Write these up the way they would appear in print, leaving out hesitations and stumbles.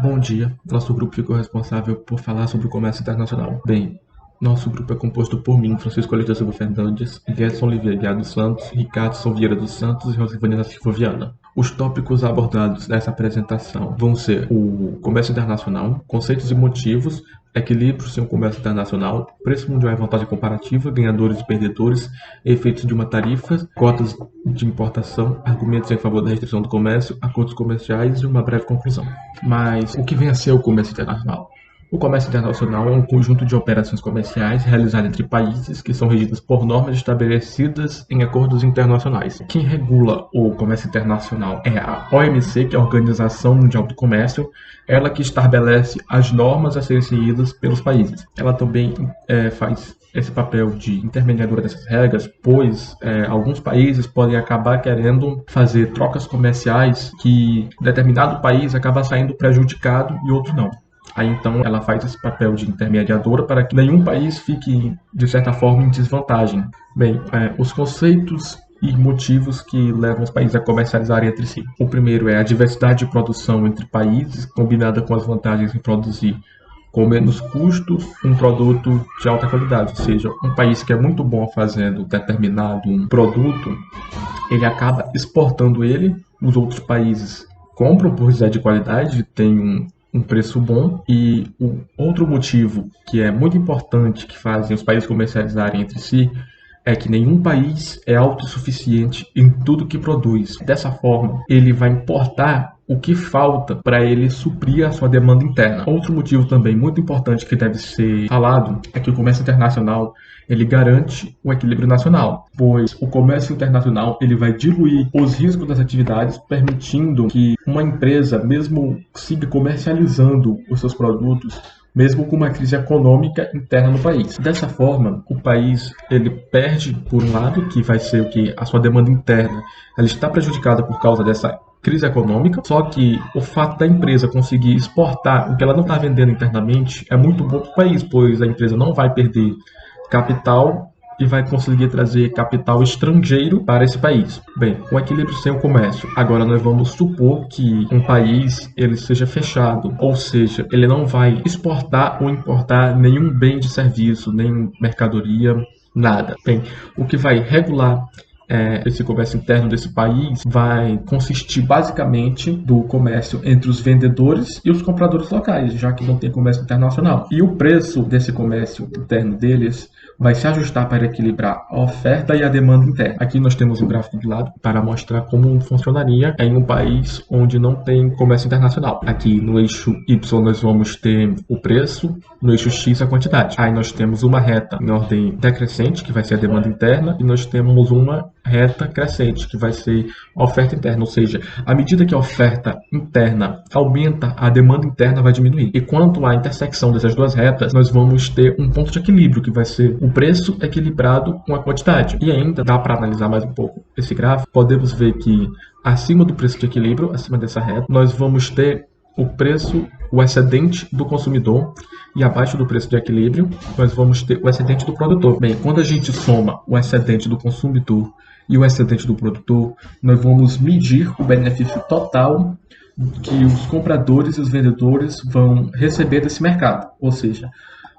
Bom dia. Nosso grupo ficou responsável por falar sobre o comércio internacional. Bem, nosso grupo é composto por mim, Francisco Oliveira Silva Fernandes, Gerson Oliveira dos Santos, Ricardo Vieira dos Santos e Rosivânia da Silva Viana. Os tópicos abordados nessa apresentação vão ser o comércio internacional, conceitos e motivos, equilíbrio sem o comércio internacional, preço mundial e vantagem comparativa, ganhadores e perdedores, efeitos de uma tarifa, cotas de importação, argumentos em favor da restrição do comércio, acordos comerciais e uma breve conclusão. Mas o que vem a ser o comércio internacional? O comércio internacional é um conjunto de operações comerciais realizadas entre países que são regidas por normas estabelecidas em acordos internacionais. Quem regula o comércio internacional é a OMC, que é a Organização Mundial do Comércio, ela que estabelece as normas a serem seguidas pelos países. Ela também faz esse papel de intermediadora dessas regras, pois alguns países podem acabar querendo fazer trocas comerciais que determinado país acaba saindo prejudicado e outro não. Aí então ela faz esse papel de intermediadora para que nenhum país fique, de certa forma, em desvantagem. Bem, os conceitos e motivos que levam os países a comercializarem entre si. O primeiro é a diversidade de produção entre países, combinada com as vantagens em produzir com menos custos um produto de alta qualidade. Ou seja, um país que é muito bom fazendo determinado um produto, ele acaba exportando ele, os outros países compram por ser de qualidade, tem um preço bom. E o outro motivo que é muito importante que fazem os países comercializarem entre si é que nenhum país é autossuficiente em tudo que produz. Dessa forma, ele vai importar o que falta para ele suprir a sua demanda interna. Outro motivo também muito importante que deve ser falado é que o comércio internacional ele garante o equilíbrio nacional, pois o comércio internacional ele vai diluir os riscos das atividades, permitindo que uma empresa, mesmo siga comercializando os seus produtos, mesmo com uma crise econômica interna no país. Dessa forma, o país ele perde, por um lado, que vai ser o que a sua demanda interna ela está prejudicada por causa dessa crise econômica, só que o fato da empresa conseguir exportar o que ela não está vendendo internamente é muito bom para o país, pois a empresa não vai perder capital e vai conseguir trazer capital estrangeiro para esse país. Bem, um equilíbrio sem o comércio. Agora nós vamos supor que um país ele seja fechado, ou seja, ele não vai exportar ou importar nenhum bem de serviço, nem mercadoria, nada. Bem, o que vai regular esse comércio interno desse país vai consistir basicamente do comércio entre os vendedores e os compradores locais, já que não tem comércio internacional. E o preço desse comércio interno deles vai se ajustar para equilibrar a oferta e a demanda interna. Aqui nós temos um gráfico do lado para mostrar como funcionaria em um país onde não tem comércio internacional. Aqui no eixo Y nós vamos ter o preço, no eixo X a quantidade. Aí nós temos uma reta em ordem decrescente, que vai ser a demanda interna, e nós temos uma reta crescente, que vai ser a oferta interna, ou seja, à medida que a oferta interna aumenta, a demanda interna vai diminuir. E quanto à intersecção dessas duas retas, nós vamos ter um ponto de equilíbrio, que vai ser o preço equilibrado com a quantidade. E ainda dá para analisar mais um pouco esse gráfico, podemos ver que acima do preço de equilíbrio, acima dessa reta, nós vamos ter o preço, o excedente do consumidor, e abaixo do preço de equilíbrio, nós vamos ter o excedente do produtor. Bem, quando a gente soma o excedente do consumidor e o excedente do produtor, nós vamos medir o benefício total que os compradores e os vendedores vão receber desse mercado. Ou seja,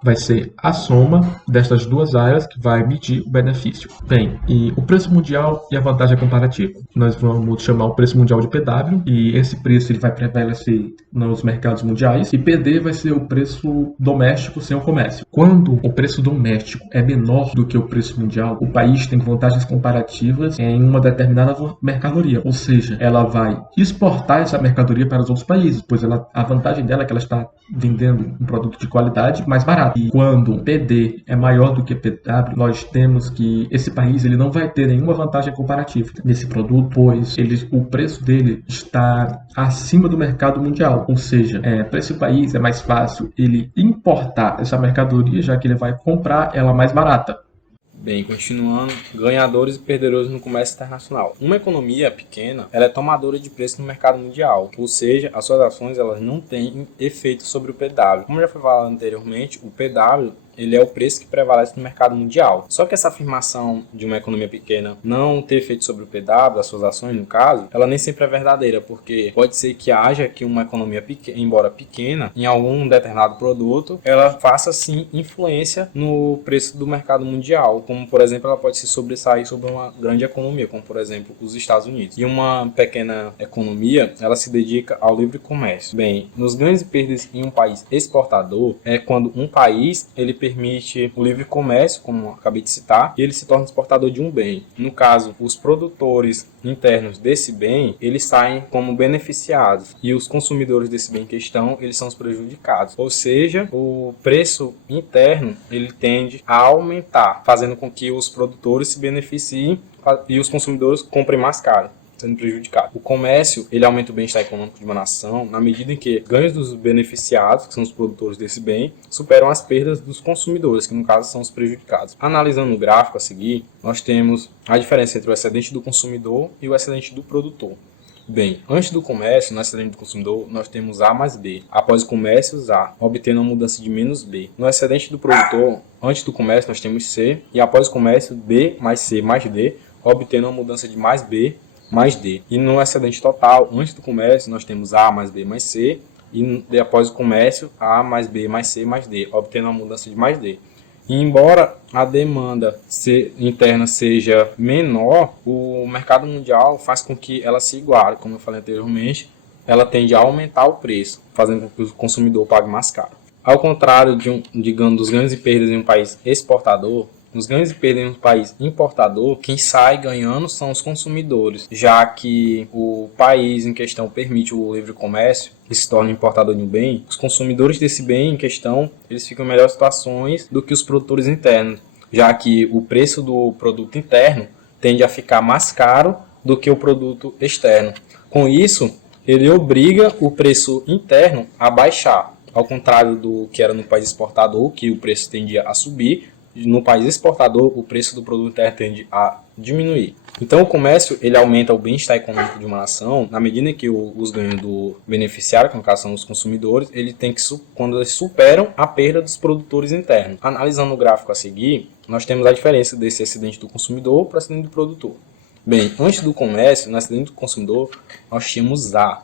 vai ser a soma destas duas áreas que vai medir o benefício. Bem, e o preço mundial e a vantagem comparativa. Nós vamos chamar o preço mundial de PW, e esse preço ele vai prevalecer nos mercados mundiais, e PD vai ser o preço doméstico sem o comércio. Quando o preço doméstico é menor do que o preço mundial, o país tem vantagens comparativas em uma determinada mercadoria, ou seja, ela vai exportar essa mercadoria para os outros países, pois a vantagem dela é que ela está vendendo um produto de qualidade mais barato. E quando PD é maior do que PW, nós temos que esse país ele não vai ter nenhuma vantagem comparativa nesse produto, pois o preço dele está acima do mercado mundial. Ou seja, para esse país é mais fácil ele importar essa mercadoria, já que ele vai comprar ela mais barata. Bem, continuando, ganhadores e perdedores no comércio internacional. Uma economia pequena, ela é tomadora de preço no mercado mundial, ou seja, as suas ações elas não têm efeito sobre o PW. Como já foi falado anteriormente, o PW ele é o preço que prevalece no mercado mundial. Só que essa afirmação de uma economia pequena não ter efeito sobre o PW, as suas ações no caso, ela nem sempre é verdadeira, porque pode ser que haja que uma economia pequena, embora pequena, em algum determinado produto, ela faça sim influência no preço do mercado mundial, como por exemplo ela pode se sobressair sobre uma grande economia, como por exemplo os Estados Unidos. E uma pequena economia, ela se dedica ao livre comércio. Bem, nos ganhos e perdas em um país exportador é quando um país ele permite o livre comércio, como acabei de citar, e ele se torna exportador de um bem. No caso, os produtores internos desse bem, eles saem como beneficiados e os consumidores desse bem em questão, eles são os prejudicados. Ou seja, o preço interno, ele tende a aumentar, fazendo com que os produtores se beneficiem e os consumidores comprem mais caro, sendo prejudicado. O comércio, ele aumenta o bem-estar econômico de uma nação na medida em que ganhos dos beneficiados, que são os produtores desse bem, superam as perdas dos consumidores, que no caso são os prejudicados. Analisando o gráfico a seguir, nós temos a diferença entre o excedente do consumidor e o excedente do produtor. Bem, antes do comércio, no excedente do consumidor, nós temos A mais B. Após o comércio, A, obtendo uma mudança de menos B. No excedente do produtor, antes do comércio, nós temos C, e após o comércio, B mais C mais D, obtendo uma mudança de mais B mais D. E no excedente total, antes do comércio, nós temos A mais B mais C, e após o comércio, A mais B mais C mais D, obtendo uma mudança de mais D. E embora a demanda interna seja menor, o mercado mundial faz com que ela se iguale. Como eu falei anteriormente, ela tende a aumentar o preço, fazendo com que o consumidor pague mais caro. Ao contrário digamos, dos ganhos e perdas em um país exportador, nos ganhos e perdas em um país importador, quem sai ganhando são os consumidores, já que o país em questão permite o livre comércio e se torna importador de um bem. Os consumidores desse bem em questão, eles ficam em melhores situações do que os produtores internos, já que o preço do produto interno tende a ficar mais caro do que o produto externo. Com isso, ele obriga o preço interno a baixar, ao contrário do que era no país exportador, que o preço tendia a subir. No país exportador, o preço do produto interno tende a diminuir. Então, o comércio ele aumenta o bem-estar econômico de uma nação na medida em que os ganhos do beneficiário, que no caso são os consumidores, quando eles superam a perda dos produtores internos. Analisando o gráfico a seguir, nós temos a diferença desse excedente do consumidor para o excedente do produtor. Bem, antes do comércio, no excedente do consumidor, nós tínhamos A.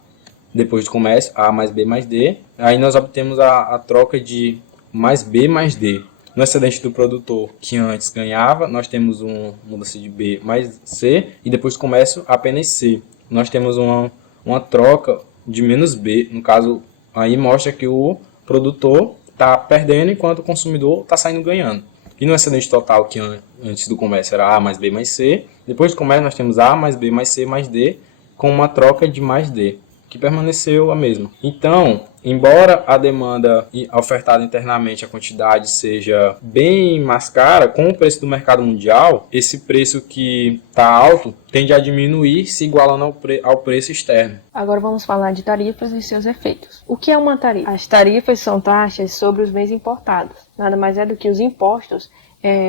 Depois do comércio, A mais B mais D. Aí nós obtemos a troca de mais B mais D. No excedente do produtor, que antes ganhava, nós temos uma mudança de B mais C, e depois do comércio, apenas C. Nós temos uma troca de menos B, no caso, aí mostra que o produtor está perdendo, enquanto o consumidor está saindo ganhando. E no excedente total, que antes do comércio era A mais B mais C, depois do comércio nós temos A mais B mais C mais D, com uma troca de mais D, que permaneceu a mesma. Então, embora a demanda ofertada internamente, a quantidade seja bem mais cara, com o preço do mercado mundial, esse preço que está alto tende a diminuir, se igualando ao preço externo. Agora vamos falar de tarifas e seus efeitos. O que é uma tarifa? As tarifas são taxas sobre os bens importados. Nada mais é do que os impostos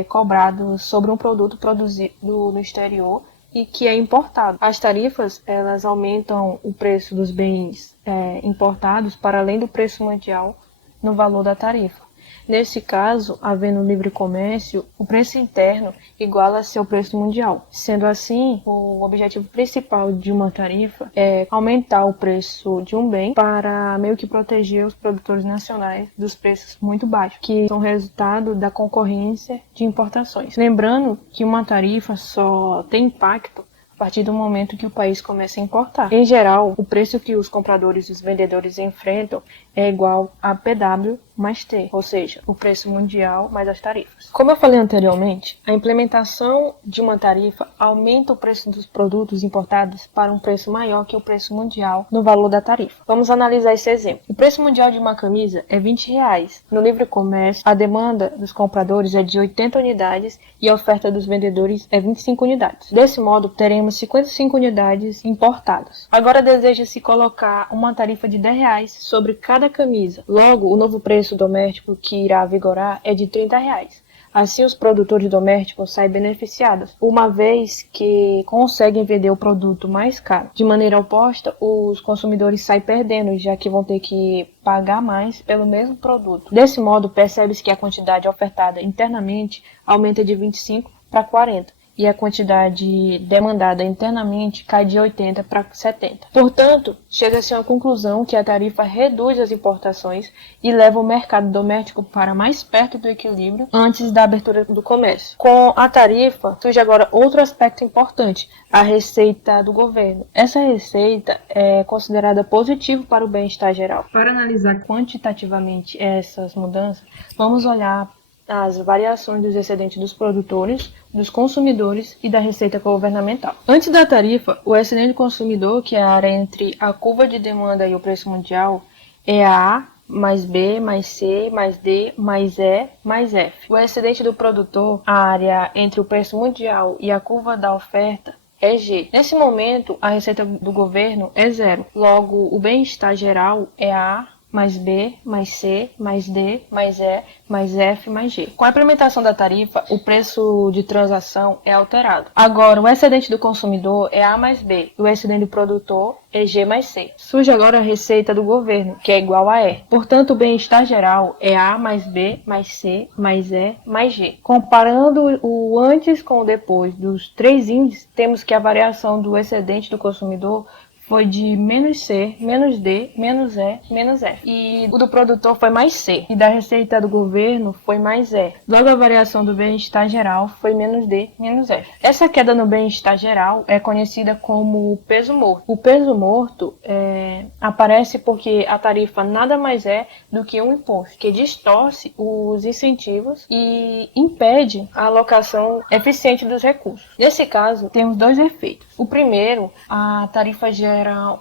cobrados sobre um produto produzido no exterior e que é importado. As tarifas, elas aumentam o preço dos bens importados para além do preço mundial no valor da tarifa. Nesse caso, havendo livre comércio, o preço interno iguala-se ao preço mundial. Sendo assim, o objetivo principal de uma tarifa é aumentar o preço de um bem para meio que proteger os produtores nacionais dos preços muito baixos, que são resultado da concorrência de importações. Lembrando que uma tarifa só tem impacto a partir do momento que o país começa a importar. Em geral, o preço que os compradores e os vendedores enfrentam é igual a PW mais T, ou seja, o preço mundial mais as tarifas. Como eu falei anteriormente, a implementação de uma tarifa aumenta o preço dos produtos importados para um preço maior que o preço mundial no valor da tarifa. Vamos analisar esse exemplo. O preço mundial de uma camisa é R$20. No livre comércio, a demanda dos compradores é de 80 unidades e a oferta dos vendedores é 25 unidades. Desse modo, teremos 55 unidades importadas. Agora deseja-se colocar uma tarifa de R$10 sobre cada camisa. Logo, o novo preço doméstico que irá vigorar é de R$30. Assim, os produtores domésticos saem beneficiados, uma vez que conseguem vender o produto mais caro. De maneira oposta, os consumidores saem perdendo, já que vão ter que pagar mais pelo mesmo produto. Desse modo, percebe-se que a quantidade ofertada internamente aumenta de 25 para 40. E a quantidade demandada internamente cai de 80 para 70. Portanto, chega-se a uma conclusão que a tarifa reduz as importações e leva o mercado doméstico para mais perto do equilíbrio antes da abertura do comércio. Com a tarifa, surge agora outro aspecto importante, a receita do governo. Essa receita é considerada positiva para o bem-estar geral. Para analisar quantitativamente essas mudanças, vamos olhar as variações dos excedentes dos produtores, dos consumidores e da receita governamental. Antes da tarifa, o excedente do consumidor, que é a área entre a curva de demanda e o preço mundial, é A mais B, mais C, mais D, mais E, mais F. O excedente do produtor, a área entre o preço mundial e a curva da oferta, é G. Nesse momento, a receita do governo é zero. Logo, o bem-estar geral é A mais B, mais C, mais D, mais E, mais F, mais G. Com a implementação da tarifa, o preço de transação é alterado. Agora, o excedente do consumidor é A mais B, e o excedente do produtor é G mais C. Surge agora a receita do governo, que é igual a E. Portanto, o bem-estar geral é A mais B, mais C, mais E, mais G. Comparando o antes com o depois dos três índices, temos que a variação do excedente do consumidor foi de menos C, menos D, menos E, menos F. E o do produtor foi mais C. E da receita do governo foi mais E. Logo, a variação do bem-estar geral foi menos D, menos F. Essa queda no bem-estar geral é conhecida como peso morto. O peso morto aparece porque a tarifa nada mais é do que um imposto que distorce os incentivos e impede a alocação eficiente dos recursos. Nesse caso, temos dois efeitos. O primeiro, a tarifa gera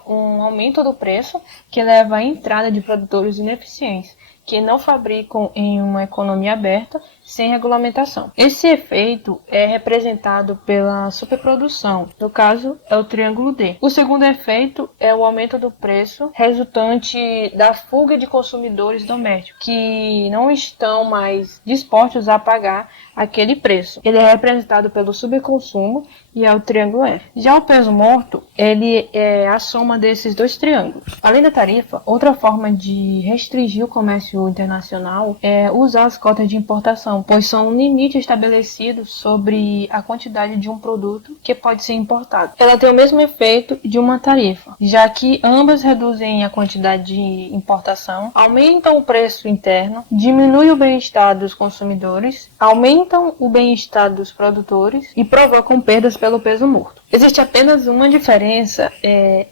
um aumento do preço que leva à entrada de produtores ineficientes, que não fabricam em uma economia aberta sem regulamentação. Esse efeito é representado pela superprodução, no caso é o triângulo D. O segundo efeito é o aumento do preço resultante da fuga de consumidores domésticos, que não estão mais dispostos a pagar aquele preço. Ele é representado pelo subconsumo e é o triângulo F. Já o peso morto, ele é a soma desses dois triângulos. Além da tarifa, outra forma de restringir o comércio internacional é usar as cotas de importação, pois são um limite estabelecido sobre a quantidade de um produto que pode ser importado. Ela tem o mesmo efeito de uma tarifa, já que ambas reduzem a quantidade de importação, aumentam o preço interno, diminuem o bem-estar dos consumidores, aumentam o bem-estar dos produtores e provocam perdas pelo peso morto. Existe apenas uma diferença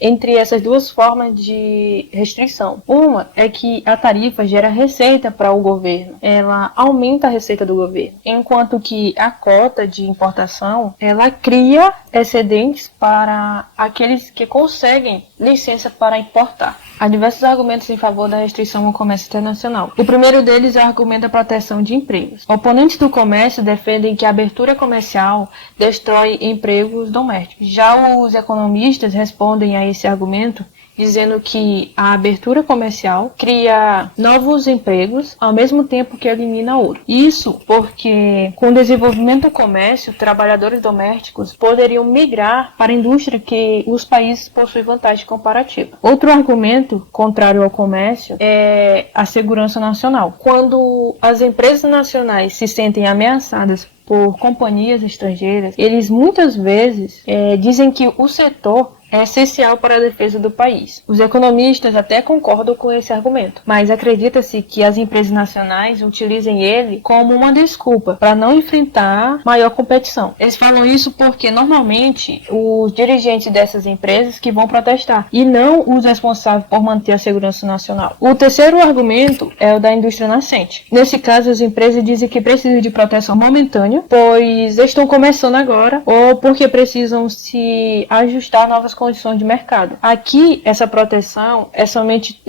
entre essas duas formas de restrição. Uma é que a tarifa gera receita para o governo, ela aumenta a receita do governo, enquanto que a cota de importação, ela cria excedentes para aqueles que conseguem licença para importar. Há diversos argumentos em favor da restrição ao comércio internacional. O primeiro deles é o argumento da proteção de empregos. Oponentes do comércio defendem que a abertura comercial destrói empregos domésticos. Já os economistas respondem a esse argumento dizendo que a abertura comercial cria novos empregos ao mesmo tempo que elimina outros. Isso porque, com o desenvolvimento do comércio, trabalhadores domésticos poderiam migrar para a indústria que os países possuem vantagem comparativa. Outro argumento contrário ao comércio é a segurança nacional. Quando as empresas nacionais se sentem ameaçadas por companhias estrangeiras, eles muitas vezes dizem que o setor é essencial para a defesa do país. Os economistas até concordam com esse argumento, mas acredita-se que as empresas nacionais utilizem ele como uma desculpa para não enfrentar maior competição. Eles falam isso porque normalmente os dirigentes dessas empresas que vão protestar e não os responsáveis por manter a segurança nacional. O terceiro argumento é o da indústria nascente. Nesse caso, as empresas dizem que precisam de proteção momentânea, pois estão começando agora ou porque precisam se ajustar a novas condições de mercado. Aqui, essa proteção é somente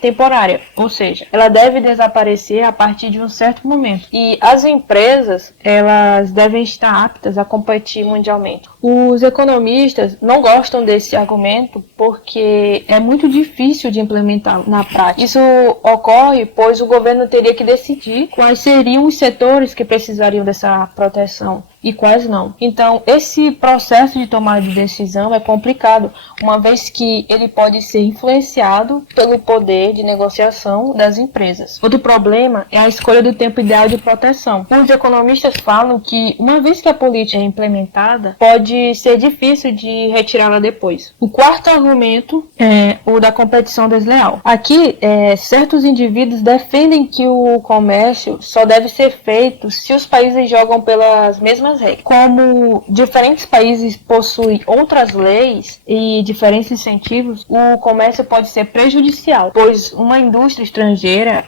temporária, ou seja, ela deve desaparecer a partir de um certo momento. E as empresas, elas devem estar aptas a competir mundialmente. Os economistas não gostam desse argumento porque é muito difícil de implementar na prática. Isso ocorre pois o governo teria que decidir quais seriam os setores que precisariam dessa proteção e quais não. Então, esse processo de tomada de decisão é complicado, uma vez que ele pode ser influenciado pelo poder de negociação das empresas. Outro problema é a escolha do tempo ideal de proteção. Os economistas falam que, uma vez que a política é implementada, pode ser difícil de retirá-la depois. O quarto argumento é o da competição desleal. Aqui, certos indivíduos defendem que o comércio só deve ser feito se os países jogam pelas mesmas regras. Como diferentes países possuem outras leis e diferentes incentivos, o comércio pode ser prejudicial, pois uma indústria estrangeira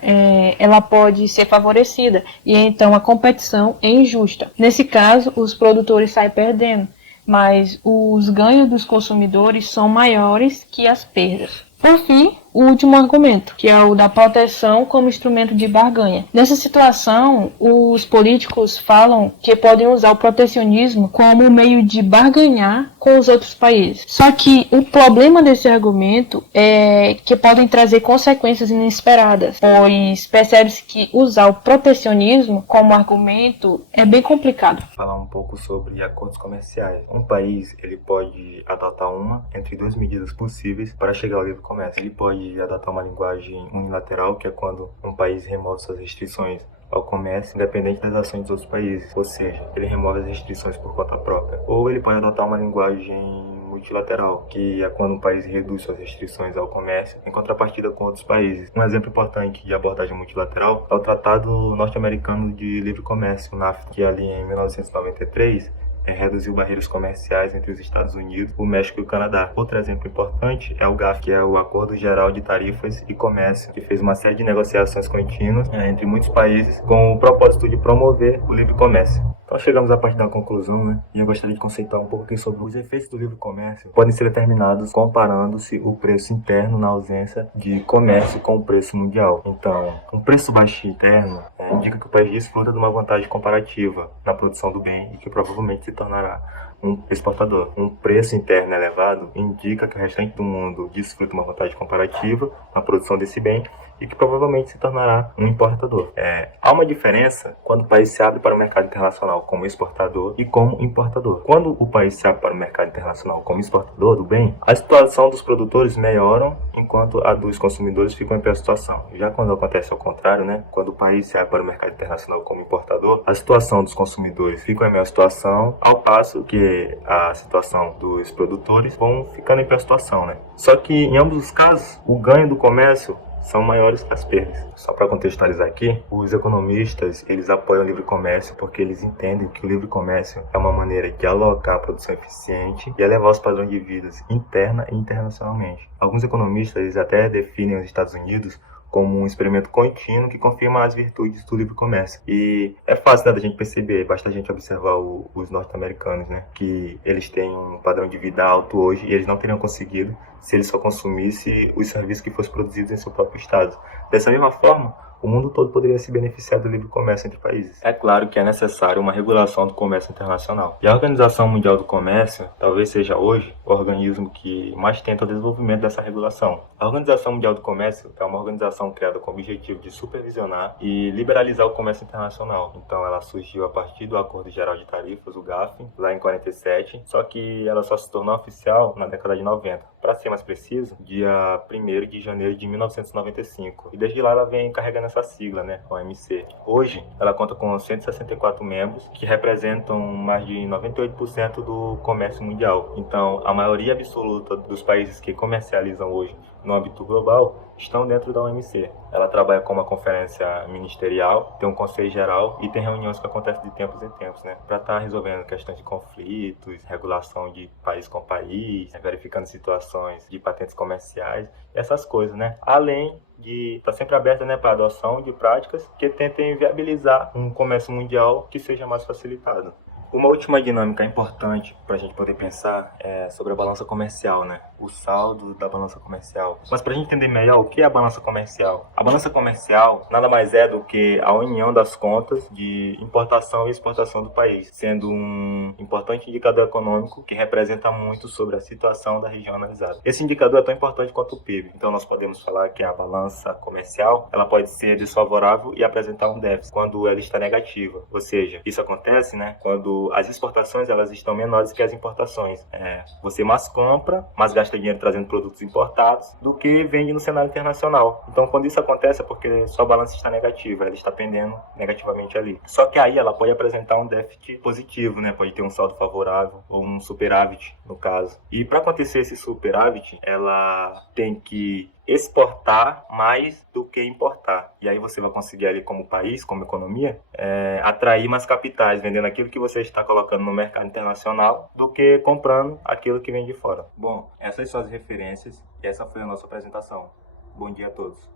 ela pode ser favorecida e então a competição é injusta. Nesse caso, os produtores saem perdendo, mas os ganhos dos consumidores são maiores que as perdas. Por fim, o último argumento, que é o da proteção como instrumento de barganha. Nessa situação, os políticos falam que podem usar o protecionismo como meio de barganhar com os outros países. Só que o problema desse argumento é que podem trazer consequências inesperadas, pois percebe-se que usar o protecionismo como argumento é bem complicado. Falar um pouco sobre acordos comerciais. Um país ele pode adotar uma entre duas medidas possíveis para chegar ao livre comércio. Ele pode adotar uma linguagem unilateral, que é quando um país remove suas restrições ao comércio, independente das ações dos outros países, ou seja, ele remove as restrições por conta própria. Ou ele pode adotar uma linguagem multilateral, que é quando um país reduz suas restrições ao comércio em contrapartida com outros países. Um exemplo importante de abordagem multilateral é o Tratado Norte-Americano de Livre Comércio, NAFTA, que ali em 1993 reduziu barreiras comerciais entre os Estados Unidos, o México e o Canadá. Outro exemplo importante é o GAFTA, que é o Acordo Geral de Tarifas e Comércio, que fez uma série de negociações contínuas entre muitos países com o propósito de promover o livre comércio. Então chegamos a partir da conclusão, né? E eu gostaria de conceituar um pouco aqui sobre os efeitos do livre comércio. Podem ser determinados comparando-se o preço interno na ausência de comércio com o preço mundial. Então, um preço baixo interno indica que o país desfruta de uma vantagem comparativa na produção do bem e que provavelmente se tornará um exportador. Um preço interno elevado indica que o restante do mundo desfruta de uma vantagem comparativa na produção desse bem e que provavelmente se tornará um importador. Há uma diferença quando o país se abre para o mercado internacional como exportador e como importador. Quando o país se abre para o mercado internacional como exportador do bem, a situação dos produtores melhora enquanto a dos consumidores fica em pior situação. Já quando acontece ao contrário, né? Quando o país se abre para o mercado internacional como importador, a situação dos consumidores fica em pior situação, ao passo que a situação dos produtores vão ficando em pior situação, né? Só que em ambos os casos, o ganho do comércio são maiores que as perdas. Só para contextualizar aqui, os economistas eles apoiam o livre comércio porque eles entendem que o livre comércio é uma maneira de alocar a produção eficiente e elevar os padrões de vida interna e internacionalmente. Alguns economistas eles até definem os Estados Unidos como um experimento contínuo que confirma as virtudes do livre comércio. E é fácil, né, da gente perceber, basta a gente observar os norte-americanos, né, que eles têm um padrão de vida alto hoje e eles não teriam conseguido se eles só consumissem os serviços que fossem produzidos em seu próprio estado. Dessa mesma forma, o mundo todo poderia se beneficiar do livre comércio entre países. É claro que é necessário uma regulação do comércio internacional. E a Organização Mundial do Comércio talvez seja hoje o organismo que mais tenta o desenvolvimento dessa regulação. A Organização Mundial do Comércio é uma organização criada com o objetivo de supervisionar e liberalizar o comércio internacional. Então ela surgiu a partir do Acordo Geral de Tarifas, o GAFTA, lá em 47, só que ela só se tornou oficial na década de 90. Para ser mais preciso, dia 1º de janeiro de 1995. E desde lá ela vem carregando essa sigla, né, OMC. Hoje, ela conta com 164 membros, que representam mais de 98% do comércio mundial. Então, a maioria absoluta dos países que comercializam hoje no âmbito global estão dentro da OMC. Ela trabalha com uma conferência ministerial, tem um conselho geral e tem reuniões que acontecem de tempos em tempos, né, para estar resolvendo questões de conflitos, regulação de país com país, verificando situações de patentes comerciais, essas coisas, né, além de estar sempre aberta, né, para a adoção de práticas que tentem viabilizar um comércio mundial que seja mais facilitado. Uma última dinâmica importante para a gente poder pensar é sobre a balança comercial, né? O saldo da balança comercial. Mas para a gente entender melhor o que é a balança comercial? A balança comercial nada mais é do que a união das contas de importação e exportação do país, sendo um importante indicador econômico que representa muito sobre a situação da região analisada. Esse indicador é tão importante quanto o PIB. Então nós podemos falar que a balança comercial ela pode ser desfavorável e apresentar um déficit quando ela está negativa. Ou seja, isso acontece, né, quando as exportações elas estão menores que as importações. Você mais compra, mas gasta dinheiro trazendo produtos importados do que vende no cenário internacional. Então, quando isso acontece é porque sua balança está negativa, ela está pendendo negativamente ali. Só que aí ela pode apresentar um déficit positivo, né? Pode ter um saldo favorável ou um superávit, no caso. E para acontecer esse superávit, ela tem que exportar mais do que importar. E aí você vai conseguir ali como país, como economia, atrair mais capitais, vendendo aquilo que você está colocando no mercado internacional do que comprando aquilo que vem de fora. Bom, essas são as referências e essa foi a nossa apresentação. Bom dia a todos.